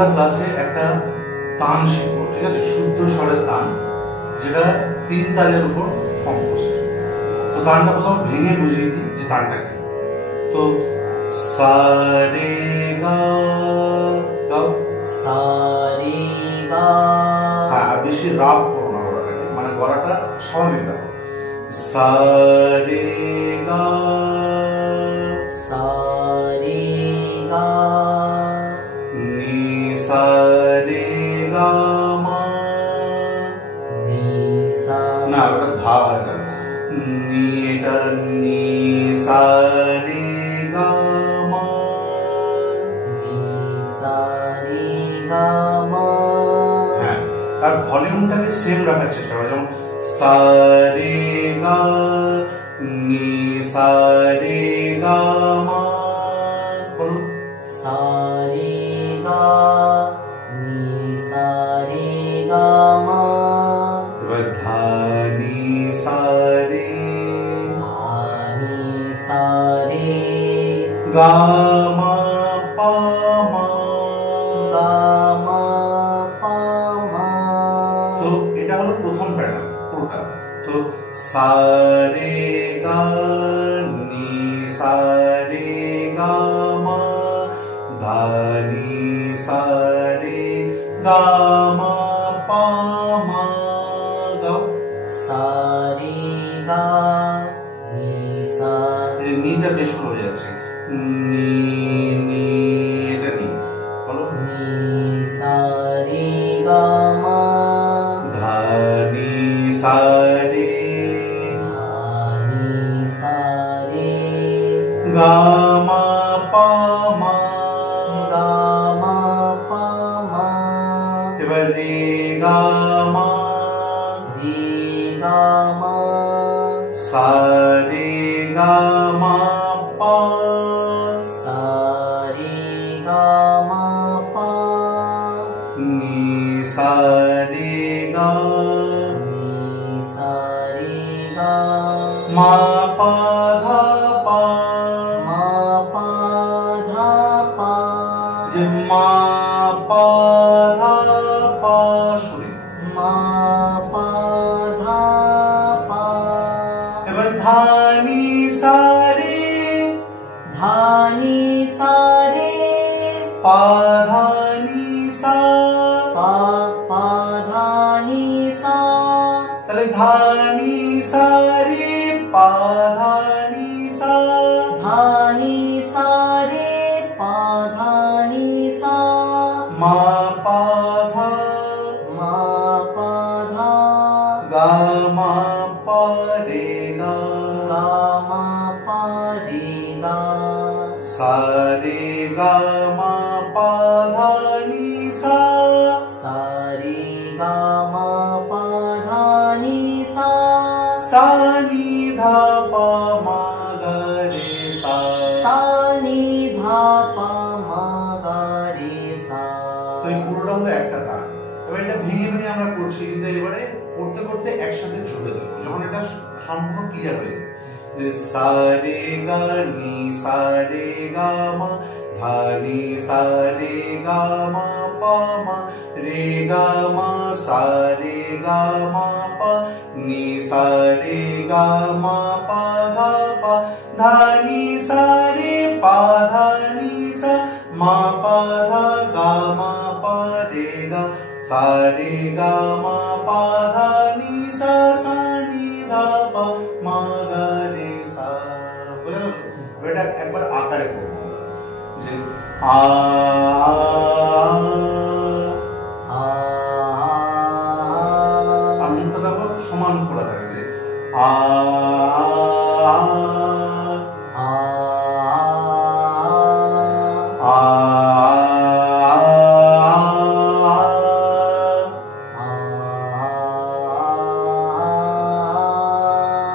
আমরা ক্লাসে একটা তান শিখব, ঠিক আছে, শুদ্ধ স্বরের তান, যেটা 3 তালের উপর কম্পোস্ট। তো তানটা প্রথম ভেঙে বুঝিয়ে দিই যে তানটা কি। তো সা রে গা, সা রে গা। হ্যাঁ, বেশি রাফ করো না গলাটাকে, মানে গলাটা স্বাভাবিক রাখো। সা রে গা, সা রে গা। নি সা রে গা মা, নি সা, না ওটা ধা হয়ে গেল, নি এটা নি সা রে গা মা, নি সা রে গা মা। হ্যাঁ, আর ভলিউমটাকে সেম রাখার চেষ্টা করো, যেমন সা রে গা, নি সা রে গা মা, বলো সা রে গা, নি সা রে গা মা। এবার ধা নি সা রে, ধা নি সা রে, গা মা পা মা। গা মা পা মা। তো এটা হলো প্রথম প্যাটার্ন পুরোটা। তো সা রে গা, নি সা রে গা মা, ধা নি সা রে গা মা পা মা। গাও সা রে গা, নি সা, এই নিটা বেশ শুরু হয়ে যাচ্ছে, নি নি, এটা নি, বলো নি সা রে গা মা। ধা নি সা রে, ধা নি সা রে, গা মা পা মা। গা মা পা মা। এবার রে গা মা, রে গা মা। সা রে গা মা পা, সা রে গা মা পা। নি সা রে গা, নি সা রে গা, মা পা ধা পা। মা পা ধা পা। যে মা পা ধা পা শুনে, মা পা ধা পা। এবার ধা নি সা রে, ধা নি সা রে, পা ধা নি সা, পা পা ধা নি সা। তাহলে ধা নি সা রে, পা ধা নি সা, ধা নি সা রে, পা ধা নি সা। মা পা ধা, মা পা ধা, গা মা পা রে গা, গা মা পা রে গা। সা রে গা মা পা ধা নি সা, সা রে গা মা পা ধা নি সা। সা নি ধা পা মা গা রে সা। সা নি ধা পা মা গা রে সা। তো এই পুরোটা হলো একটা তান। এবার এটা ভেঙে ভেঙে আমরা করছি, কিন্তু এবারে করতে করতে একসাথে জুড়ে দেবো, যখন এটা সম্পূর্ণ ক্লিয়ার হয়ে যাবে। যে সা রে গা, নি সা রে গা মা, ধা নি সা রে গা মা পা মা, রে গা মা সা রে গা মা পা, নি সা রে গা মা পা ধা পা, ধা নি সা রে পা ধা নি সা, মা পা ধা গা মা পা রে গা, সা রে গা মা পা ধা নি সা, সা নি ধা পা মা গা রে সা। বুঝলে তো? এটা একবার আকারে করবো, যে আ আ, আর মুখটা দেখো সমান খোলা থাকে, যে আ আ, আ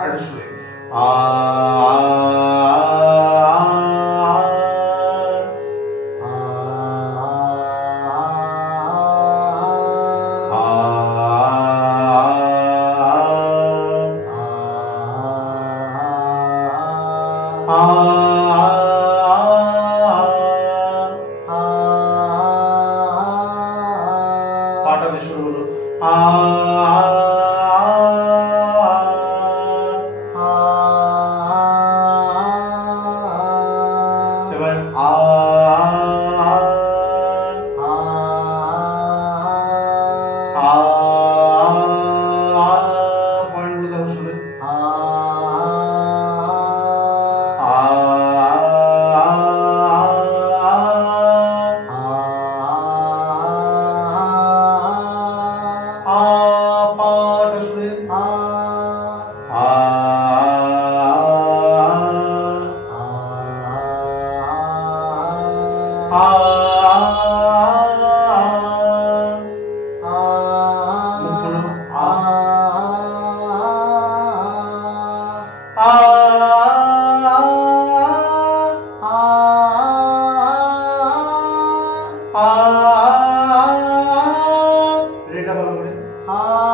আর শুয়ে আ আ, আ এবার আ পয়েন্টগুলো দেখো শুনে পাটা শুনে রেটা ভালো করে আ